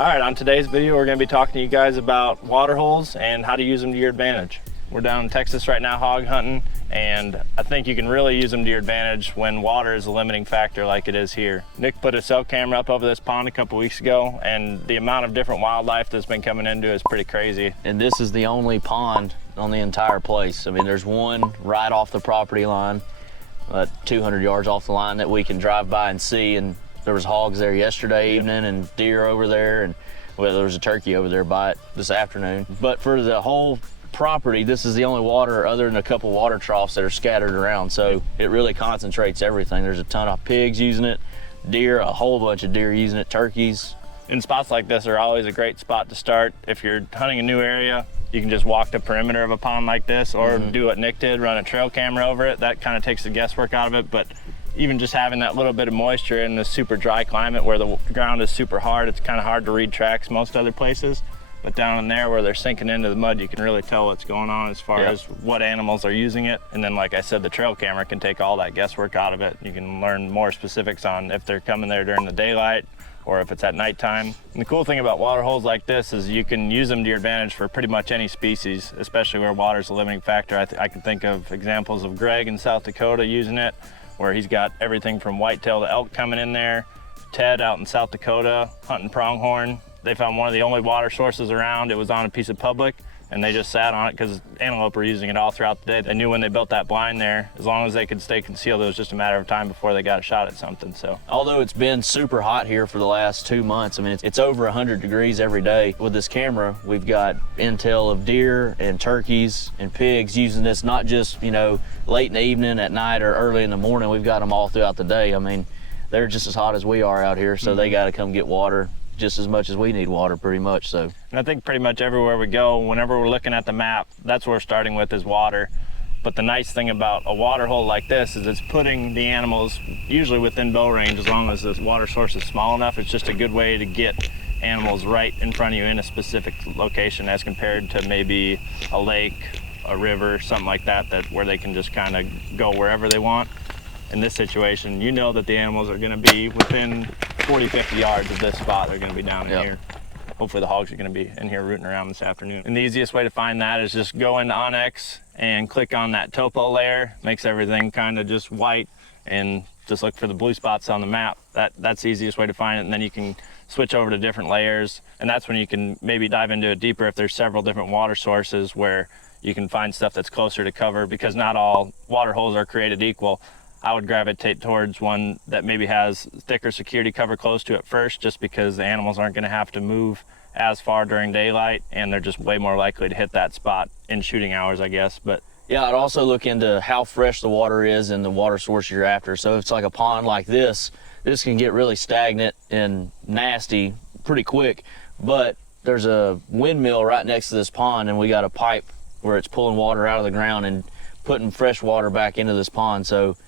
All right, on today's video, we're gonna be talking to you guys about water holes and how to use them to your advantage. We're down in Texas right now hog hunting, and I think you can really use them to your advantage when water is a limiting factor like it is here. Nick put a cell camera up over this pond a couple weeks ago, and the amount of different wildlife that's been coming into it is pretty crazy. And this is the only pond on the entire place. I mean, there's one right off the property line, 200 yards off the line that we can drive by and see, and there was hogs there yesterday evening and deer over there, and well, there was a turkey over there by it this afternoon. But for the whole property, this is the only water other than a couple water troughs that are scattered around, so it really concentrates everything. There's a ton of pigs using it, deer, a whole bunch of deer using it, turkeys. And spots like this are always a great spot to start. If you're hunting a new area, you can just walk the perimeter of a pond like this, or do what Nick did, run a trail camera over it. That kind of takes the guesswork out of it, but even just having that little bit of moisture in this super dry climate where the ground is super hard, it's kind of hard to read tracks most other places. But down in there where they're sinking into the mud, you can really tell what's going on as far as what animals are using it. And then, like I said, the trail camera can take all that guesswork out of it. You can learn more specifics on if they're coming there during the daylight or if it's at nighttime. And the cool thing about water holes like this is you can use them to your advantage for pretty much any species, especially where water's a limiting factor. I can think of examples of Greg in South Dakota using it, where he's got everything from whitetail to elk coming in there. Ted out in South Dakota hunting pronghorn. They found one of the only water sources around. It was on a piece of public, and they just sat on it because antelope were using it all throughout the day. They knew when they built that blind there, as long as they could stay concealed, it was just a matter of time before they got a shot at something. So, although it's been super hot here for the last 2 months, I mean, it's over 100 degrees every day. With this camera, we've got intel of deer and turkeys and pigs using this, not just, you know, late in the evening, at night, or early in the morning. We've got them all throughout the day. I mean, they're just as hot as we are out here, so they got to come get water just as much as we need water, pretty much. So, and I think pretty much everywhere we go, whenever we're looking at the map, that's what we're starting with is water. But the nice thing about a water hole like this is it's putting the animals usually within bow range, as long as this water source is small enough. It's just a good way to get animals right in front of you in a specific location, as compared to maybe a lake, a river, something like that, where they can just kind of go wherever they want. In this situation, you know that the animals are going to be within 40, 50 yards of this spot. They're going to be down in here. Hopefully the hogs are going to be in here rooting around this afternoon. And the easiest way to find that is just go into Onyx and click on that topo layer. Makes everything kind of just white, and just look for the blue spots on the map. That's the easiest way to find it. And then you can switch over to different layers, and that's when you can maybe dive into it deeper if there's several different water sources where you can find stuff that's closer to cover, because not all water holes are created equal. I would gravitate towards one that maybe has thicker security cover close to it first, just because the animals aren't going to have to move as far during daylight, and they're just way more likely to hit that spot in shooting hours, I guess. But yeah, I'd also look into how fresh the water is and the water source you're after. So if it's like a pond like this can get really stagnant and nasty pretty quick, but there's a windmill right next to this pond, and we got a pipe where it's pulling water out of the ground and putting fresh water back into this pond. So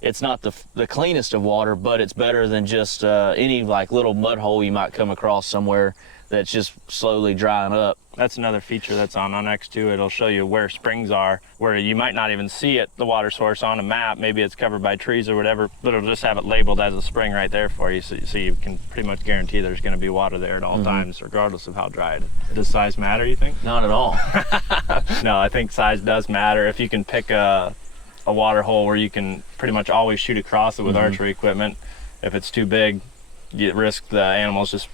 it's not the cleanest of water, but it's better than just any like little mud hole you might come across somewhere that's just slowly drying up. That's another feature that's on Onyx too. It'll show you where springs are, where you might not even see it, the water source on a map. Maybe it's covered by trees or whatever, but it'll just have it labeled as a spring right there for you. So you can pretty much guarantee there's going to be water there at all times, regardless of how dry it is. Does size matter, you think? Not at all. No, I think size does matter. If you can pick a water hole where you can pretty much always shoot across it with archery equipment, if it's too big, you risk the animals just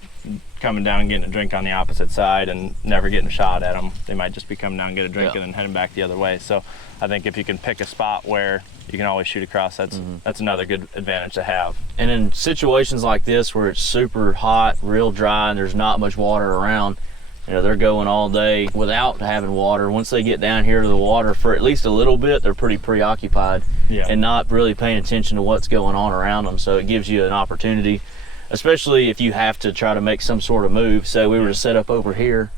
coming down and getting a drink on the opposite side and never getting a shot at them. They might just be coming down and get a drink and then heading back the other way. So I think if you can pick a spot where you can always shoot across, that's another good advantage to have. And in situations like this where it's super hot, real dry, and there's not much water around, you know, they're going all day without having water. Once they get down here to the water for at least a little bit, they're pretty preoccupied and not really paying attention to what's going on around them. So it gives you an opportunity, especially if you have to try to make some sort of move. So we were to set up over here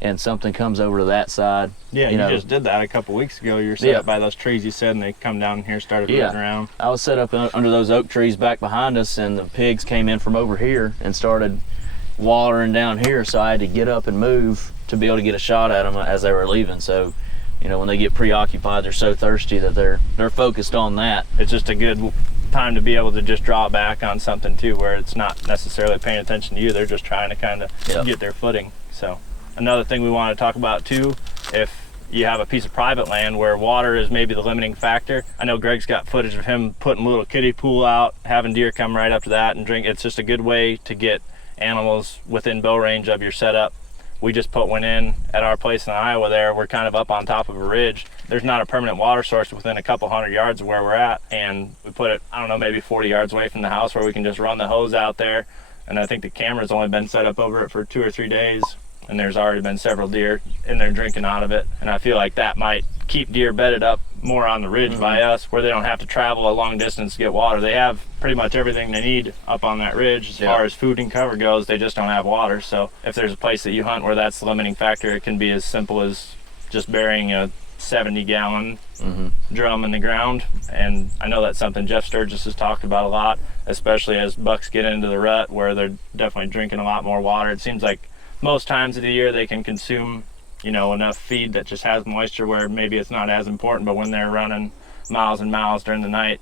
and something comes over to that side. Yeah, you just did that a couple weeks ago. You were set up by those trees, you said, and they come down here, started moving around. I was set up under those oak trees back behind us, and the pigs came in from over here and started watering down here, so I had to get up and move to be able to get a shot at them as they were leaving. So, you know, when they get preoccupied, they're so thirsty that they're focused on that. It's just a good time to be able to just draw back on something too, where it's not necessarily paying attention to you. They're just trying to kind of get their footing. So another thing we want to talk about too, if you have a piece of private land where water is maybe the limiting factor. I know Greg's got footage of him putting a little kiddie pool out, having deer come right up to that and drink. It's just a good way to get animals within bow range of your setup. We just put one in at our place in Iowa there. We're kind of up on top of a ridge. There's not a permanent water source within a couple hundred yards of where we're at. And we put it, I don't know, maybe 40 yards away from the house where we can just run the hose out there. And I think the camera's only been set up over it for 2 or 3 days. And there's already been several deer in there drinking out of it. And I feel like that might keep deer bedded up more on the ridge by us, where they don't have to travel a long distance to get water. They have pretty much everything they need up on that ridge as far as food and cover goes. They just don't have water. So if there's a place that you hunt where that's the limiting factor, it can be as simple as just burying a 70-gallon drum in the ground. And I know that's something Jeff Sturgis has talked about a lot, especially as bucks get into the rut where they're definitely drinking a lot more water. It seems like most times of the year they can consume, you know, enough feed that just has moisture where maybe it's not as important, but when they're running miles and miles during the night,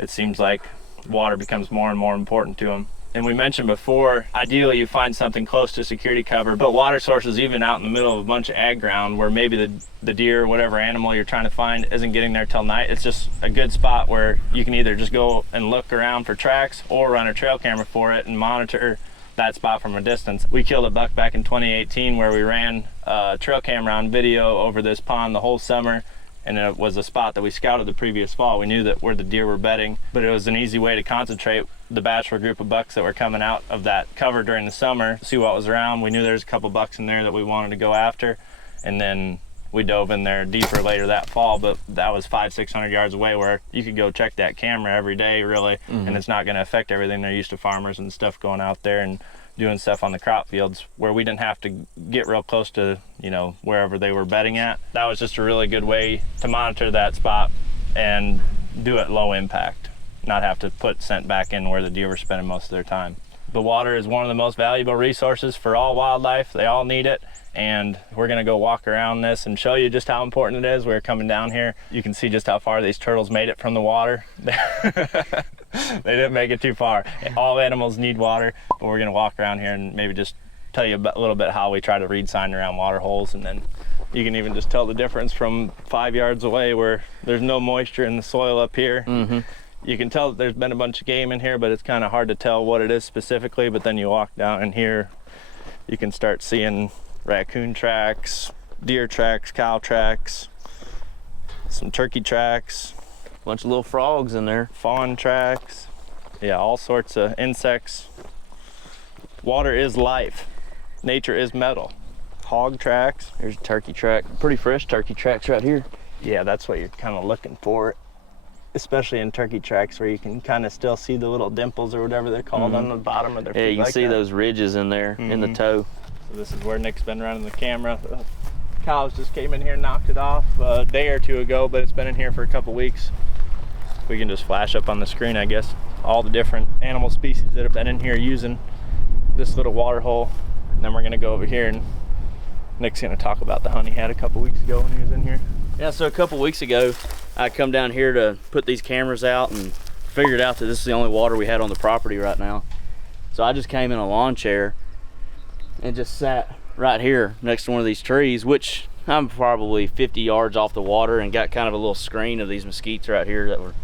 it seems like water becomes more and more important to them. And we mentioned before, ideally you find something close to security cover, but water sources even out in the middle of a bunch of ag ground where maybe the deer, whatever animal you're trying to find, isn't getting there till night. It's just a good spot where you can either just go and look around for tracks or run a trail camera for it and monitor that spot from a distance. We killed a buck back in 2018 where we ran a trail camera on video over this pond the whole summer, and it was a spot that we scouted the previous fall. We knew that where the deer were bedding, but it was an easy way to concentrate the bachelor group of bucks that were coming out of that cover during the summer, see what was around. We knew there was a couple bucks in there that we wanted to go after, and then we dove in there deeper later that fall, but that was 500-600 yards away where you could go check that camera every day really, and it's not going to affect everything. They're used to farmers and stuff going out there and doing stuff on the crop fields where we didn't have to get real close to, you know, wherever they were bedding at. That was just a really good way to monitor that spot and do it low impact, not have to put scent back in where the deer were spending most of their time. But water is one of the most valuable resources for all wildlife. They all need it. And we're gonna go walk around this and show you just how important it is. We're coming down here. You can see just how far these turtles made it from the water. They didn't make it too far. All animals need water, but we're gonna walk around here and maybe just tell you a little bit how we try to read sign around water holes, and then you can even just tell the difference from 5 yards away where there's no moisture in the soil up here. You can tell that there's been a bunch of game in here, but it's kind of hard to tell what it is specifically. But then you walk down in here, you can start seeing raccoon tracks, deer tracks, cow tracks, some turkey tracks, Bunch of little frogs in there. fawn tracks, yeah, all sorts of insects. Water is life. Nature is metal. Hog tracks. Here's a turkey track. Pretty fresh turkey tracks right here. Yeah, that's what you're kind of looking for, especially in turkey tracks where you can kind of still see the little dimples or whatever they're called on the bottom of their feet. Yeah, you can like see that. those ridges in there in the toe. So this is where Nick's been running the camera. The cows just came in here and knocked it off a day or two ago, but it's been in here for a couple weeks. We can just flash up on the screen, I guess, all the different animal species that have been in here using this little water hole. And then we're gonna go over here and Nick's gonna talk about the hunt he had a couple weeks ago when he was in here. Yeah, so a couple weeks ago, I come down here to put these cameras out and figured out that this is the only water we had on the property right now. So I just came in a lawn chair and just sat right here next to one of these trees, which I'm probably 50 yards off the water, and got kind of a little screen of these mesquites right here that were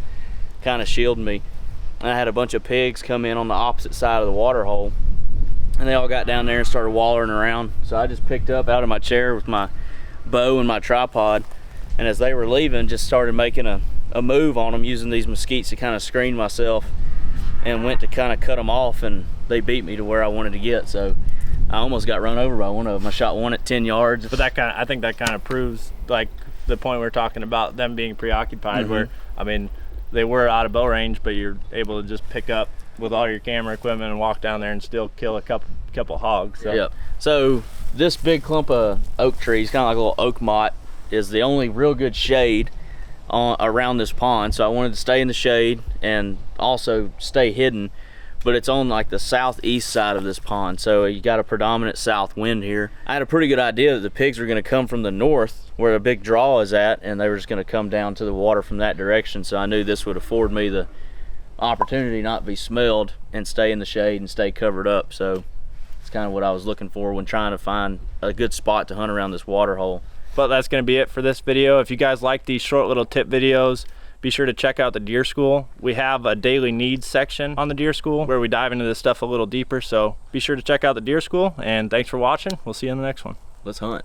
kind of shielding me. And I had a bunch of pigs come in on the opposite side of the water hole, and they all got down there and started wallering around. So I just picked up out of my chair with my bow and my tripod, and as they were leaving, just started making a move on them using these mesquites to kind of screen myself, and went to kind of cut them off, and they beat me to where I wanted to get. So I almost got run over by one of them. I shot one at 10 yards. But I think that kind of proves like the point we're talking about, them being preoccupied, where, I mean, they were out of bow range, but you're able to just pick up with all your camera equipment and walk down there and still kill a couple hogs. So. Yep. So this big clump of oak trees, kind of like a little oak mott, is the only real good shade around this pond. So I wanted to stay in the shade and also stay hidden, but it's on like the southeast side of this pond, so you got a predominant south wind here. I had a pretty good idea that the pigs were going to come from the north where a big draw is at, and they were just going to come down to the water from that direction. So I knew this would afford me the opportunity not be smelled and stay in the shade and stay covered up. So it's kind of what I was looking for when trying to find a good spot to hunt around this water hole. But that's going to be it for this video. If you guys like these short little tip videos, be sure to check out the deer school. We have a daily needs section on the deer school where we dive into this stuff a little deeper. So be sure to check out the deer school, and thanks for watching. We'll see you in the next one. Let's hunt.